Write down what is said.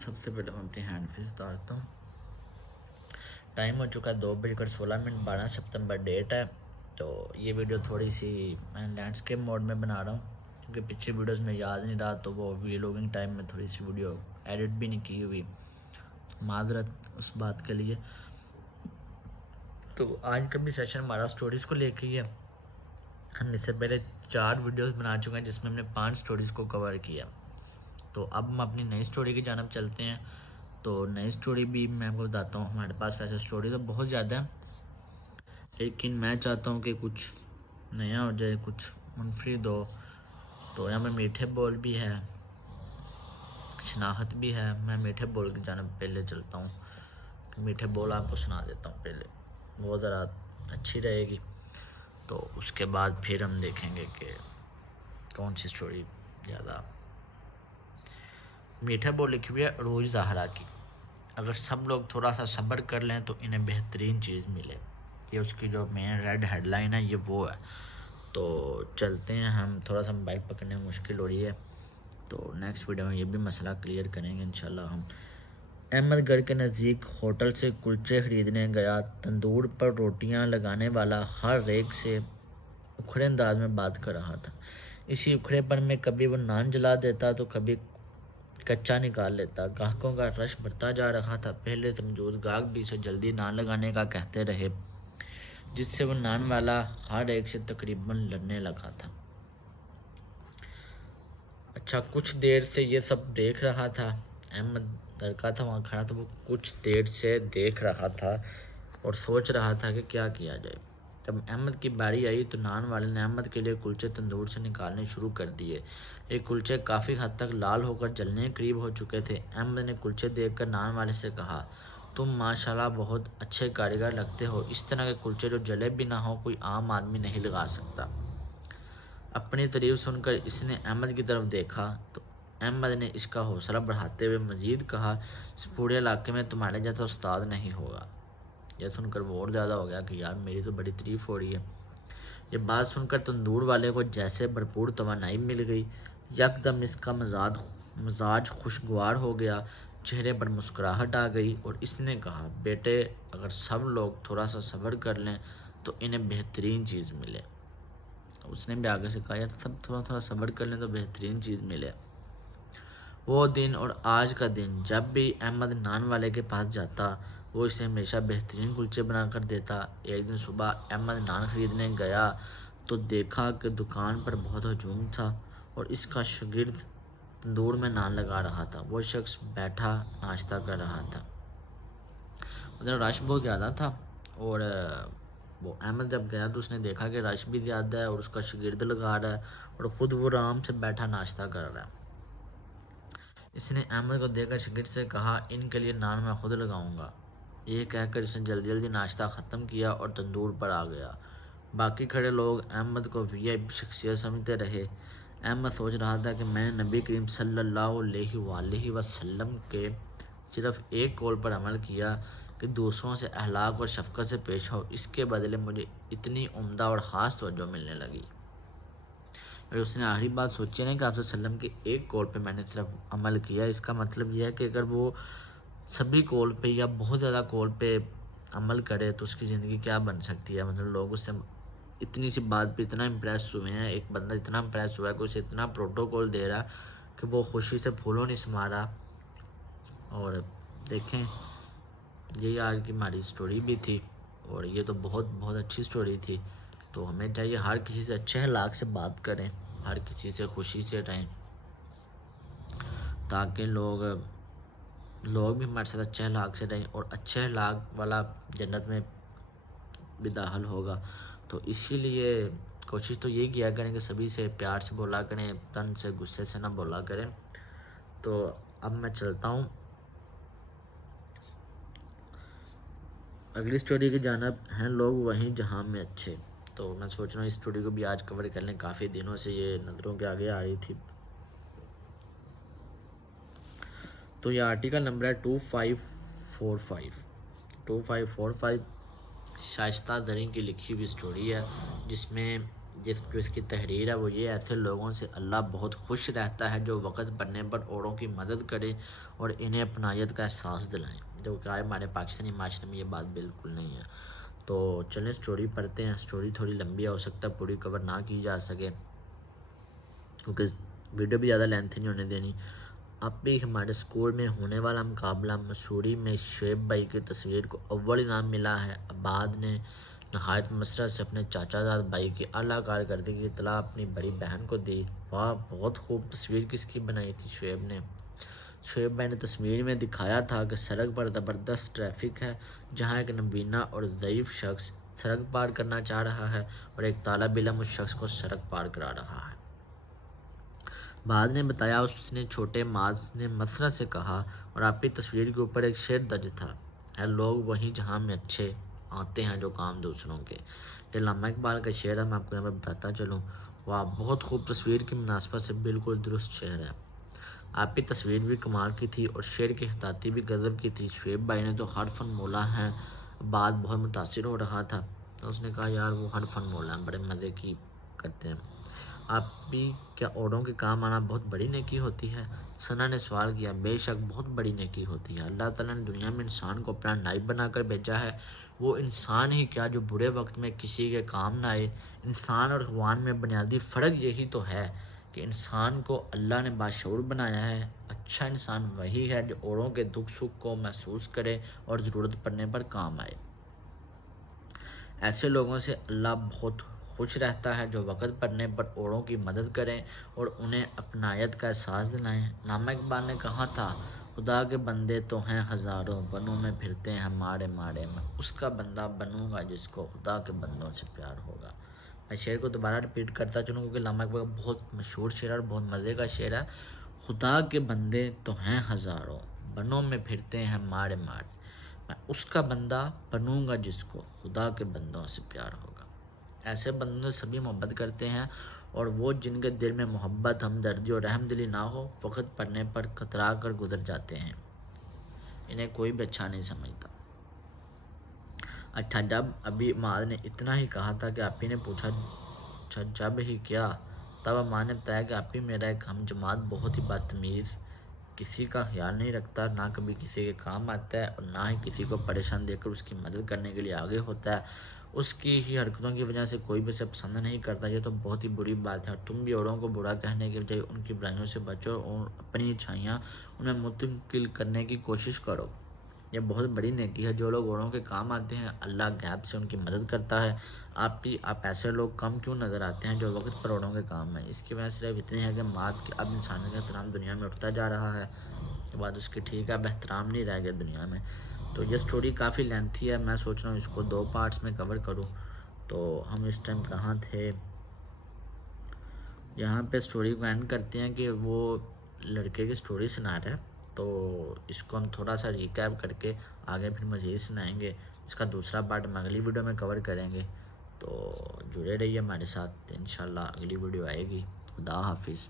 سب سے پہلے میں اپنی ہینڈ فری اتارتا ہوں۔ ٹائم ہو چکا ہے 2:16 12 ستمبر ڈیٹ ہے۔ تو یہ ویڈیو تھوڑی سی میں لینڈسکیپ موڈ میں بنا رہا ہوں کیونکہ پچھلی ویڈیوز میں یاد نہیں رہا، تو وہ ویلوگنگ ٹائم میں تھوڑی سی ویڈیو ایڈٹ بھی نہیں کی ہوئی، معذرت اس بات کے لیے۔ تو آج کا بھی سیشن ہمارا سٹوریز کو لے کے ہی ہے۔ ہم اس سے پہلے 4 ویڈیوز بنا چکے ہیں جس میں ہم نے 5 سٹوریز کو کور کیا۔ تو اب ہم اپنی نئی سٹوری کی جانب چلتے ہیں۔ تو نئی سٹوری بھی میں آپ کو بتاتا ہوں۔ ہمارے پاس ویسے سٹوری تو بہت زیادہ ہے، لیکن میں چاہتا ہوں کہ کچھ نیا ہو جائے، کچھ منفرد ہو۔ تو یہاں پہ میٹھے بول بھی ہے، شناخت بھی ہے۔ میں میٹھے بول کی جانب پہلے چلتا ہوں، میٹھے بول آپ کو سنا دیتا ہوں پہلے، وہ ذرا اچھی رہے گی۔ تو اس کے بعد پھر ہم دیکھیں گے کہ کون سی سٹوری زیادہ۔ میٹھا بول لکھی ہوئی ہے عروج زہرا کی۔ اگر سب لوگ تھوڑا سا صبر کر لیں تو انہیں بہترین چیز ملے، یہ اس کی جو مین ریڈ ہیڈ لائن ہے، یہ وہ ہے۔ تو چلتے ہیں ہم، تھوڑا سا موبائل پکڑنے میں مشکل ہو رہی ہے، تو نیکسٹ ویڈیو میں یہ بھی مسئلہ کلیئر کریں گے انشاءاللہ ہم۔ احمد گڑھ کے نزدیک ہوٹل سے کلچے خریدنے گیا، تندور پر روٹیاں لگانے والا ہر ریک سے اکھڑے انداز میں بات کر رہا تھا۔ اسی اکھڑے پن میں کبھی وہ نان جلا دیتا تو کبھی کچا نکال لیتا۔ گاہکوں کا رش بڑھتا جا رہا تھا۔ پہلے سے موجود گاہک بھی اسے جلدی نان لگانے کا کہتے رہے، جس سے وہ نان والا ہر ایک سے تقریباً لڑنے لگا تھا۔ اچھا، کچھ دیر سے یہ سب دیکھ رہا تھا۔ احمد لڑکا تھا وہاں کھڑا تھا، وہ کچھ دیر سے دیکھ رہا تھا اور سوچ رہا تھا کہ کیا کیا جائے۔ جب احمد کی باری آئی تو نان والے نے احمد کے لیے کلچے تندور سے نکالنے شروع کر دیے۔ یہ کلچے کافی حد تک لال ہو کر جلنے کے قریب ہو چکے تھے۔ احمد نے کلچے دیکھ کر نان والے سے کہا، تم ماشاءاللہ بہت اچھے کاریگر لگتے ہو، اس طرح کے کلچے جو جلے بھی نہ ہو کوئی عام آدمی نہیں لگا سکتا۔ اپنی تعریف سن کر اس نے احمد کی طرف دیکھا تو احمد نے اس کا حوصلہ بڑھاتے ہوئے مزید کہا، اس پورے علاقے میں تمہارے جیسا استاد نہیں ہوگا۔ یہ سن کر وہ اور زیادہ ہو گیا کہ یار میری تو بڑی تعریف ہو رہی ہے۔ یہ بات سن کر تندور والے کو جیسے بھرپور توانائی مل گئی، یکدم اس کا مزاج خوشگوار ہو گیا، چہرے پر مسکراہٹ آ گئی اور اس نے کہا، بیٹے اگر سب لوگ تھوڑا سا صبر کر لیں تو انہیں بہترین چیز ملے۔ اس نے بھی آگے سے کہا، یار سب تھوڑا تھوڑا صبر کر لیں تو بہترین چیز ملے۔ وہ دن اور آج کا دن، جب بھی احمد نان والے کے پاس جاتا وہ اسے ہمیشہ بہترین کلچے بنا کر دیتا۔ ایک دن صبح احمد نان خریدنے گیا تو دیکھا کہ دکان پر بہت ہجوم تھا اور اس کا شاگرد تندور میں نان لگا رہا تھا۔ وہ شخص بیٹھا ناشتہ کر رہا تھا، مطلب رش بہت زیادہ تھا۔ اور وہ احمد جب گیا تو اس نے دیکھا کہ رش بھی زیادہ ہے اور اس کا شاگرد لگا رہا ہے اور خود وہ آرام سے بیٹھا ناشتہ کر رہا ہے۔ اس نے احمد کو دیکھ کر شاگرد سے کہا، ان کے لیے نان میں خود لگاؤں گا۔ یہ کہہ کر اس نے جلدی جلدی ناشتہ ختم کیا اور تندور پر آ گیا۔ باقی کھڑے لوگ احمد کو VIP شخصیت سمجھتے رہے۔ احمد سوچ رہا تھا کہ میں نے نبی کریم صلی اللہ علیہ وآلہ وسلم کے صرف ایک قول پر عمل کیا کہ دوسروں سے اخلاق اور شفقت سے پیش ہو، اس کے بدلے مجھے اتنی عمدہ اور خاص توجہ ملنے لگی۔ اور اس نے آخری بات سوچی نہیں کہ آپ صلی اللہ علیہ وسلم کے ایک قول پہ میں نے صرف عمل کیا، اس کا مطلب یہ ہے کہ اگر وہ سبھی قول پہ یا بہت زیادہ قول پہ عمل کرے تو اس کی زندگی کیا بن سکتی ہے۔ مطلب لوگ اس سے اتنی سی بات پہ اتنا امپریس ہوئے ہیں، ایک بندہ اتنا امپریس ہوا ہے کہ اسے اتنا پروٹوکول دے رہا کہ وہ خوشی سے پھولوں نہیں سما رہا۔ اور دیکھیں، یہی آج کی ہماری سٹوری بھی تھی اور یہ تو بہت بہت اچھی سٹوری تھی۔ تو ہمیں چاہیے ہر کسی سے اچھے اخلاق سے بات کریں، ہر کسی سے خوشی سے رہیں، تاکہ لوگ بھی ہمارے ساتھ اچھے اخلاق سے رہیں اور اچھے اخلاق والا جنت میں بھی داخل ہوگا۔ تو اسی لیے کوشش تو یہی کیا کریں کہ سبھی سے پیار سے بولا کریں، تن سے غصے سے نہ بولا کریں۔ تو اب میں چلتا ہوں اگلی سٹوری کی جانب، ہیں لوگ وہیں جہاں میں اچھے۔ تو میں سوچ رہا ہوں اس سٹوری کو بھی آج کور کر لیں، کافی دنوں سے یہ نظروں کے آگے آ رہی تھی۔ تو یہ آرٹیکل نمبر ہے 2545 شائستہ زریں کی لکھی ہوئی سٹوری ہے، جس میں جو اس کی تحریر ہے وہ یہ: ایسے لوگوں سے اللہ بہت خوش رہتا ہے جو وقت پڑنے پر اوروں کی مدد کرے اور انہیں اپنائیت کا احساس دلائیں، جو کہ ہمارے پاکستانی معاشرے میں یہ بات بالکل نہیں ہے۔ تو چلیں سٹوری پڑھتے ہیں۔ سٹوری تھوڑی لمبی ہو سکتا ہے پوری کور نہ کی جا سکے کیونکہ ویڈیو بھی زیادہ لینتھی نہیں ہونے دینی۔ اب بھی ہمارے اسکول میں ہونے والا مقابلہ مسوری میں شعیب بھائی کی تصویر کو اول انعام ملا ہے۔ عباد نے نہایت مسرت سے اپنے چاچا زاد بھائی کی اعلیٰ کارکردگی کی اطلاع اپنی بڑی بہن کو دی۔ واہ، بہت خوب! تصویر کس کی بنائی تھی؟ شعیب نے۔ شعیب بھائی نے تصویر میں دکھایا تھا کہ سڑک پر زبردست ٹریفک ہے، جہاں ایک نابینا اور ضعیف شخص سڑک پار کرنا چاہ رہا ہے اور ایک طالب علم اس شخص کو سڑک پار کرا رہا ہے۔ بعد نے بتایا اس نے چھوٹے ماذ نے مسرت سے کہا، اور آپ کی تصویر کے اوپر ایک شعر درج تھا: ہے لوگ وہیں جہاں میں اچھے آتے ہیں جو کام دوسروں کے۔ یہ علامہ اقبال کا شعر ہے، میں آپ کو یہاں پہ بتاتا چلوں۔ واہ، بہت خوب! تصویر کی مناسبت سے بالکل درست شعر ہے۔ آپ کی تصویر بھی کمال کی تھی اور شعر کی خطاطی بھی غضب کی تھی۔ شعیب بھائی نے تو ہر فن مولا ہیں۔ بات بہت متاثر ہو رہا تھا تو اس نے کہا یار وہ ہر فن مولا ہیں، بڑے مزے کی کرتے ہیں۔ آپ بھی کیا اوروں کے کام آنا بہت بڑی نیکی ہوتی ہے؟ ثنا نے سوال کیا۔ بے شک بہت بڑی نیکی ہوتی ہے۔ اللہ تعالیٰ نے دنیا میں انسان کو اپنا نائب بنا کر بھیجا ہے۔ وہ انسان ہی کیا جو برے وقت میں کسی کے کام نہ آئے۔ انسان اور حیوان میں بنیادی فرق یہی تو ہے کہ انسان کو اللہ نے باشعور بنایا ہے۔ اچھا انسان وہی ہے جو اوروں کے دکھ سکھ کو محسوس کرے اور ضرورت پڑنے پر کام آئے۔ ایسے لوگوں سے اللہ بہت خوش رہتا ہے جو وقت پڑنے پر اوروں کی مدد کریں اور انہیں اپنائیت کا احساس دلائیں۔ علامہ اقبال نے کہا تھا: خدا کے بندے تو ہیں ہزاروں، بنوں میں پھرتے ہیں ماڑے ماڑے، میں اس کا بندہ بنوں گا جس کو خدا کے بندوں سے پیار ہوگا۔ میں شعر کو دوبارہ رپیٹ کرتا چلوں کیونکہ علامہ اقبال کا بہت مشہور شعر ہے اور بہت مزے کا شعر ہے۔ خدا کے بندے تو ہیں ہزاروں، بنوں میں پھرتے ہیں ماڑے ماڑے، میں اس کا بندہ بنوں گا جس کو خدا کے بندوں سے پیار ہوگا۔ ایسے بندوں سے سبھی محبت کرتے ہیں، اور وہ جن کے دل میں محبت، ہمدردی اور رحم دلی نہ ہو، وقت پڑنے پر کترا کر گزر جاتے ہیں، انہیں کوئی بھی اچھا نہیں سمجھتا۔ اچھا، جب ابھی ماں نے اتنا ہی کہا تھا کہ آپ ہی نے پوچھا اچھا جب ہی کیا؟ تب ماں نے بتایا کہ آپ ہی میرا ایک ہم جماعت بہت ہی بدتمیز، کسی کا خیال نہیں رکھتا، نہ کبھی کسی کے کام آتا ہے اور نہ ہی کسی کو پریشان دیکھ کر اس کی مدد کرنے کے لیے آگے ہوتا ہے۔ اس کی ہی حرکتوں کی وجہ سے کوئی بھی اسے پسند نہیں کرتا، یہ تو بہت ہی بری بات ہے۔ اور تم بھی اوروں کو برا کہنے کے بجائے ان کی برائیوں سے بچو اور اپنی اچھائیاں انہیں منتقل کرنے کی کوشش کرو۔ یہ بہت بڑی نیکی ہے۔ جو لوگ اوروں کے کام آتے ہیں اللہ غیب سے ان کی مدد کرتا ہے۔ آپ ایسے لوگ کم کیوں نظر آتے ہیں جو وقت پر اوروں کے کام ہیں؟ اس کی وجہ صرف اتنی ہے کہ مات کہ اب انسانوں کا احترام دنیا میں اٹھتا جا رہا ہے۔ یہ بات اس کی ٹھیک ہے، اب احترام نہیں رہ گیا دنیا میں۔ تو یہ سٹوری کافی لینتھی ہے، میں سوچ رہا ہوں اس کو 2 پارٹس میں کور کروں۔ تو ہم اس ٹائم کہاں تھے؟ یہاں پہ سٹوری کو اینڈ کرتے ہیں کہ وہ لڑکے کی سٹوری سنا رہا ہے، تو اس کو ہم تھوڑا سا ریکیپ کر کے آگے پھر مزید سنائیں گے۔ اس کا دوسرا پارٹ ہم اگلی ویڈیو میں کور کریں گے، تو جڑے رہیے ہمارے ساتھ، انشاءاللہ اگلی ویڈیو آئے گی۔ خدا حافظ۔